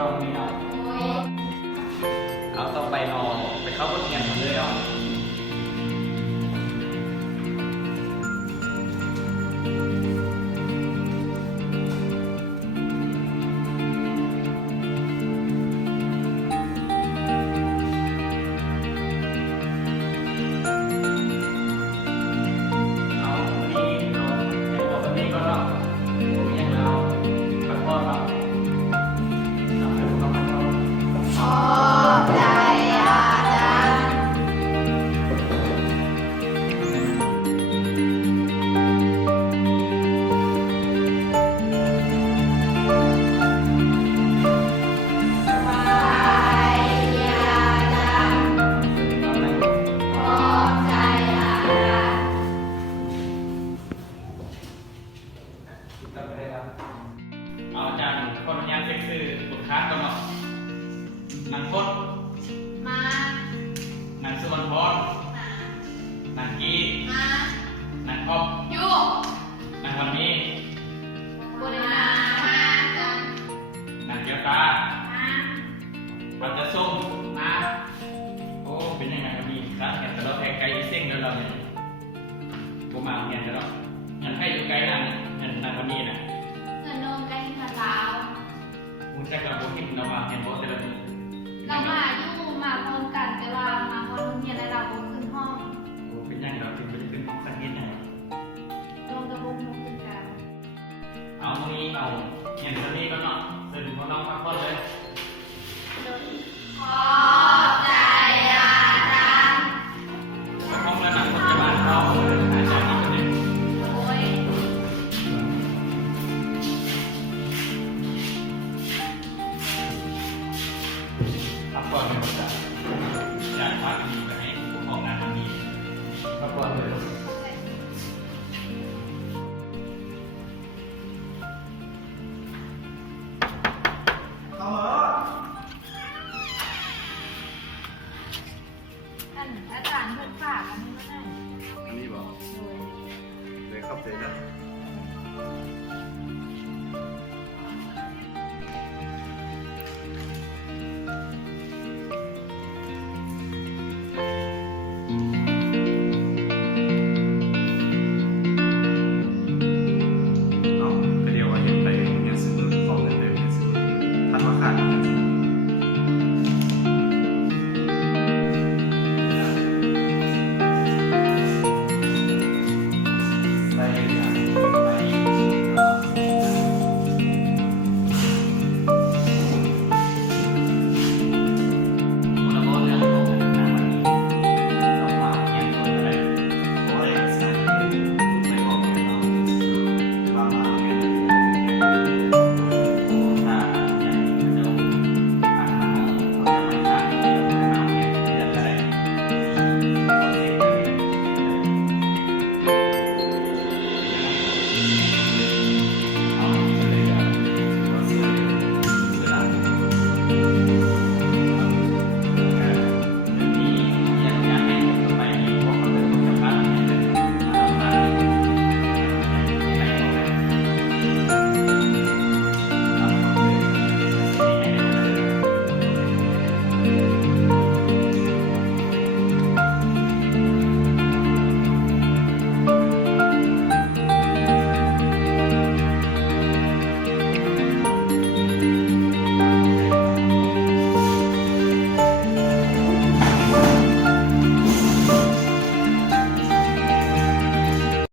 เราไม่เอาเอาต่อไปเราไปเข้าบทเรียนกันเลยเนาะเอาอาจารย์คนอนุญาตเช็คชื่อบุตรค้าก่อนเนาะนางพจน์มานางสุวรรณพรนางกีมานางครอบอยู่นางวันนี้บุญมานางเกียวตาวันจะส้มมาโอ้เป็นยังไงครับมีครับเห็นแต่เราแทงไกลเส้นแล้วเราเนี่ยผมมาเห็นแต่เราเห็นให้อยู่ไกลนางเห็นนางวันนี้นะมุนแจ็คกับผมที่เรามาเห็นโบสถ์แต่ละทีเรามาอยู่มาพร้อมกันแต่ว่ามาพร้อมเรียนแล้วเราขึ้นห้องโอ้เป็นยังเราถึงไปขึ้นห้องสักนิดหนึ่งลงกระบุงลงขึ้นกันเอาตรงนี้เอาเห็นตรงนี้ก็เนาะเสร็จพอน้องพักผ่อนเลยขอบใจอาจารย์ห้องระดับปัจจุบันเราอาจารย์นี่คนนี้โอ้ยพักผ่อนเลยจ้ะอยากพักดีไปให้ผู้ปกครองงานมันดีพักผ่อนเลย